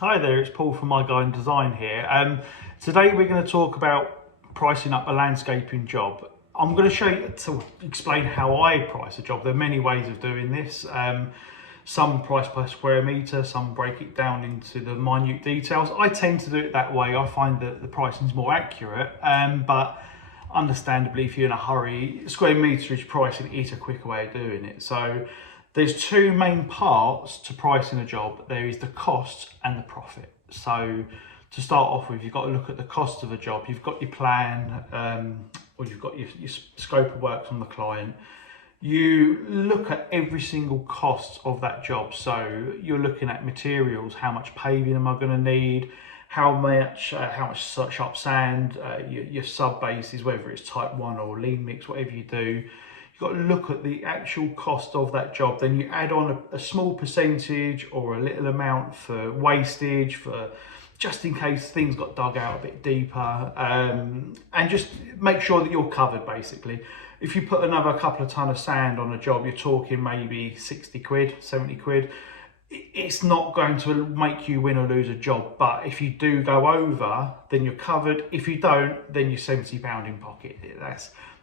Hi there, it's Paul from My Guide Design here. Today we're going to talk about pricing up a landscaping job. I'm going to show you to explain how I price a job. There are many ways of doing this. Some price per square metre, some break it down into the minute details. I tend to do it that way. I find that the pricing is more accurate, but understandably, if you're in a hurry, square meterage pricing is a quicker way of doing it. So there's two main parts to pricing a job. There is the cost and the profit. So to start off with, you've got to look at the cost of a job. You've got your plan, or you've got your scope of work from the client. You look at every single cost of that job. So you're looking at materials. How much paving am I going to need? How much sharp sand, your sub bases, whether it's type 1 or lean mix, whatever you do. You've got to look at the actual cost of that job. Then you add on a small percentage or a little amount for wastage, for just in case things got dug out a bit deeper, and just make sure that you're covered basically. If you put another couple of ton of sand on a job, you're talking maybe 60 quid, 70 quid. It's not going to make you win or lose a job, but if you do go over, then you're covered. If you don't, then you're £70 in pocket.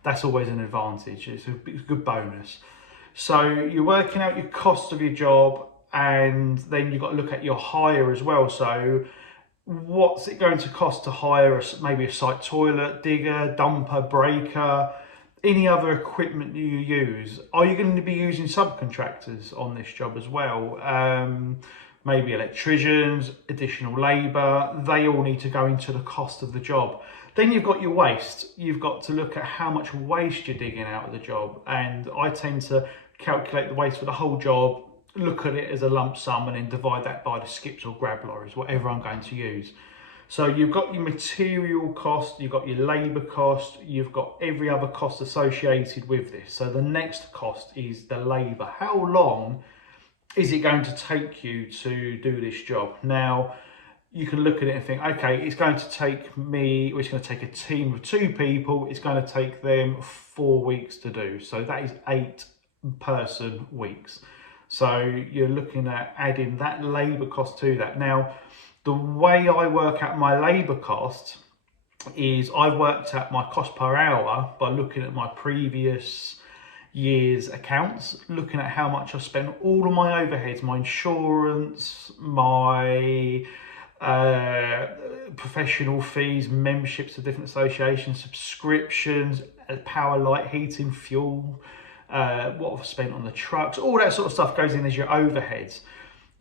That's always an advantage. It's a good bonus. So you're working out your cost of your job, and then you've got to look at your hire as well. So what's it going to cost to hire maybe a site toilet, digger, dumper, breaker, any other equipment you use? Are you going to be using subcontractors on this job as well? Maybe electricians, additional labour, they all need to go into the cost of the job. Then you've got your waste. You've got to look at how much waste you're digging out of the job. And I tend to calculate the waste for the whole job, look at it as a lump sum, and then divide that by the skips or grab lorries, whatever I'm going to use. So you've got your material cost, you've got your labour cost, you've got every other cost associated with this. So the next cost is the labour. How long is it going to take you to do this job? Now, you can look at it and think, okay, it's going to take me, or it's going to take a team of 2 people, it's going to take them 4 weeks to do. So that is 8 person weeks. So you're looking at adding that labour cost to that. Now, the way I work out my labour cost is I've worked out my cost per hour by looking at my previous year's accounts, looking at how much I spent, all of my overheads, my insurance, my professional fees, memberships to different associations, subscriptions, power, light, heating, fuel, what I've spent on the trucks, all that sort of stuff goes in as your overheads.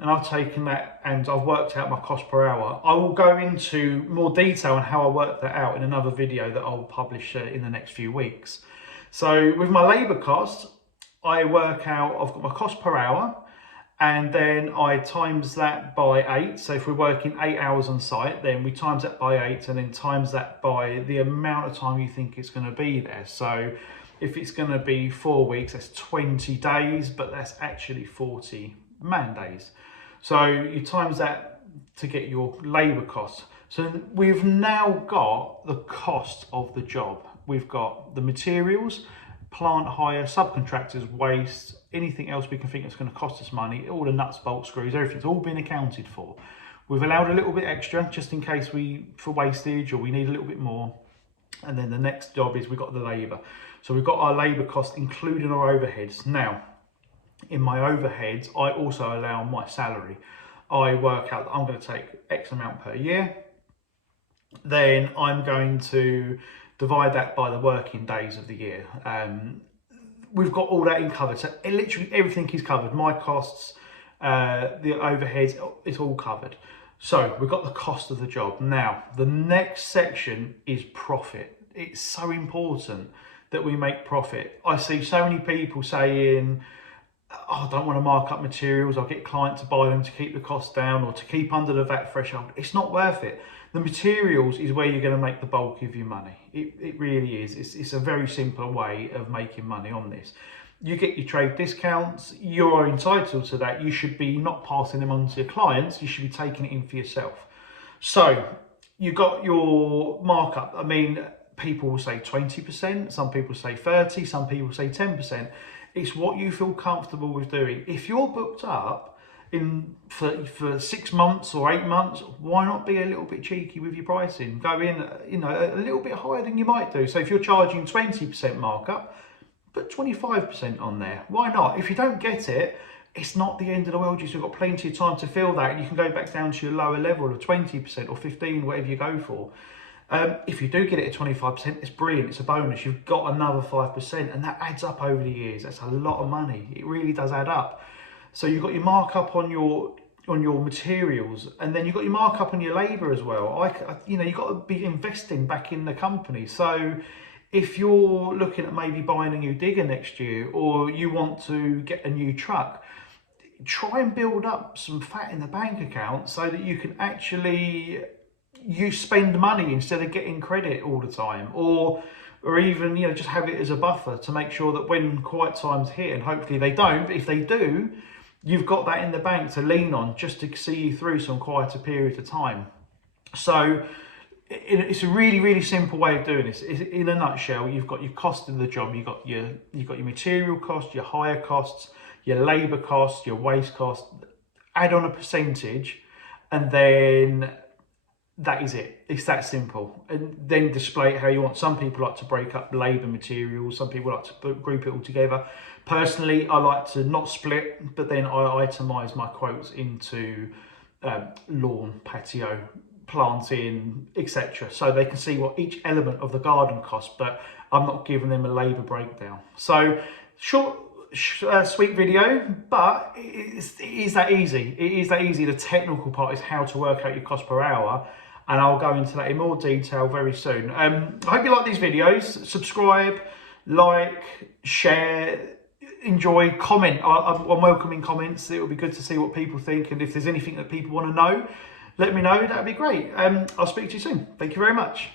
And I've taken that and I've worked out my cost per hour. I will go into more detail on how I work that out in another video that I'll publish in the next few weeks. So with my labour cost, I work out, I've got my cost per hour, and then I times that by 8. So if we're working 8 hours on site, then we times that by 8 and then times that by the amount of time you think it's going to be there. So if it's going to be 4 weeks, that's 20 days, but that's actually 40 man days. So you times that to get your labour costs. So we've now got the cost of the job. We've got the materials, plant hire, subcontractors, waste, anything else we can think that's going to cost us money, all the nuts, bolts, screws, everything's all been accounted for. We've allowed a little bit extra just in case for wastage, or we need a little bit more. And then the next job is we've got the labour. So we've got our labour cost including our overheads. Now, in my overheads, I also allow my salary. I work out that I'm going to take X amount per year. Then I'm going to divide that by the working days of the year. We've got all that in covered. So literally everything is covered. My costs, the overheads, it's all covered. So we've got the cost of the job. Now, the next section is profit. It's so important that we make profit. I see so many people saying, oh, I don't want to mark up materials, I'll get clients to buy them to keep the cost down or to keep under the VAT threshold. It's not worth it. The materials is where you're going to make the bulk of your money. It really is. It's a very simple way of making money on this. You get your trade discounts, you're entitled to that. You should be not passing them on to your clients, you should be taking it in for yourself. So you got your markup. I mean, people will say 20%, some people say 30%, some people say 10%. It's what you feel comfortable with doing. If you're booked up, for 6 months or 8 months, why not be a little bit cheeky with your pricing? Go in, a little bit higher than you might do. So if you're charging 20% markup, put 25% on there. Why not? If you don't get it, it's not the end of the world. You've still got plenty of time to fill that, and you can go back down to your lower level of 20% or 15%, whatever you go for. If you do get it at 25%, it's brilliant. It's a bonus. You've got another 5%, and that adds up over the years. That's a lot of money. It really does add up. So you've got your markup on your materials, and then you've got your markup on your labour as well. You've got to be investing back in the company. So if you're looking at maybe buying a new digger next year, or you want to get a new truck, try and build up some fat in the bank account so that you can actually spend money instead of getting credit all the time, or even just have it as a buffer to make sure that when quiet times hit, and hopefully they don't, but if they do, you've got that in the bank to lean on just to see you through some quieter periods of time. So it's a really, really simple way of doing this. In a nutshell, you've got your cost of the job, you've got your material costs, your hire costs, your labour costs, your waste costs. Add on a percentage, and then that is it. It's that simple. And then display it how you want. Some people like to break up labour materials. Some people like to group it all together. Personally, I like to not split, but then I itemise my quotes into lawn, patio, planting, etc. So they can see what each element of the garden costs, but I'm not giving them a labour breakdown. So short, sweet video, but it is that easy. It is that easy. The technical part is how to work out your cost per hour, and I'll go into that in more detail very soon. I hope you like these videos. Subscribe, like, share, enjoy, comment. I'm welcoming comments. It would be good to see what people think, and if there's anything that people want to know, let me know. That'd be great. I'll speak to you soon. Thank you very much.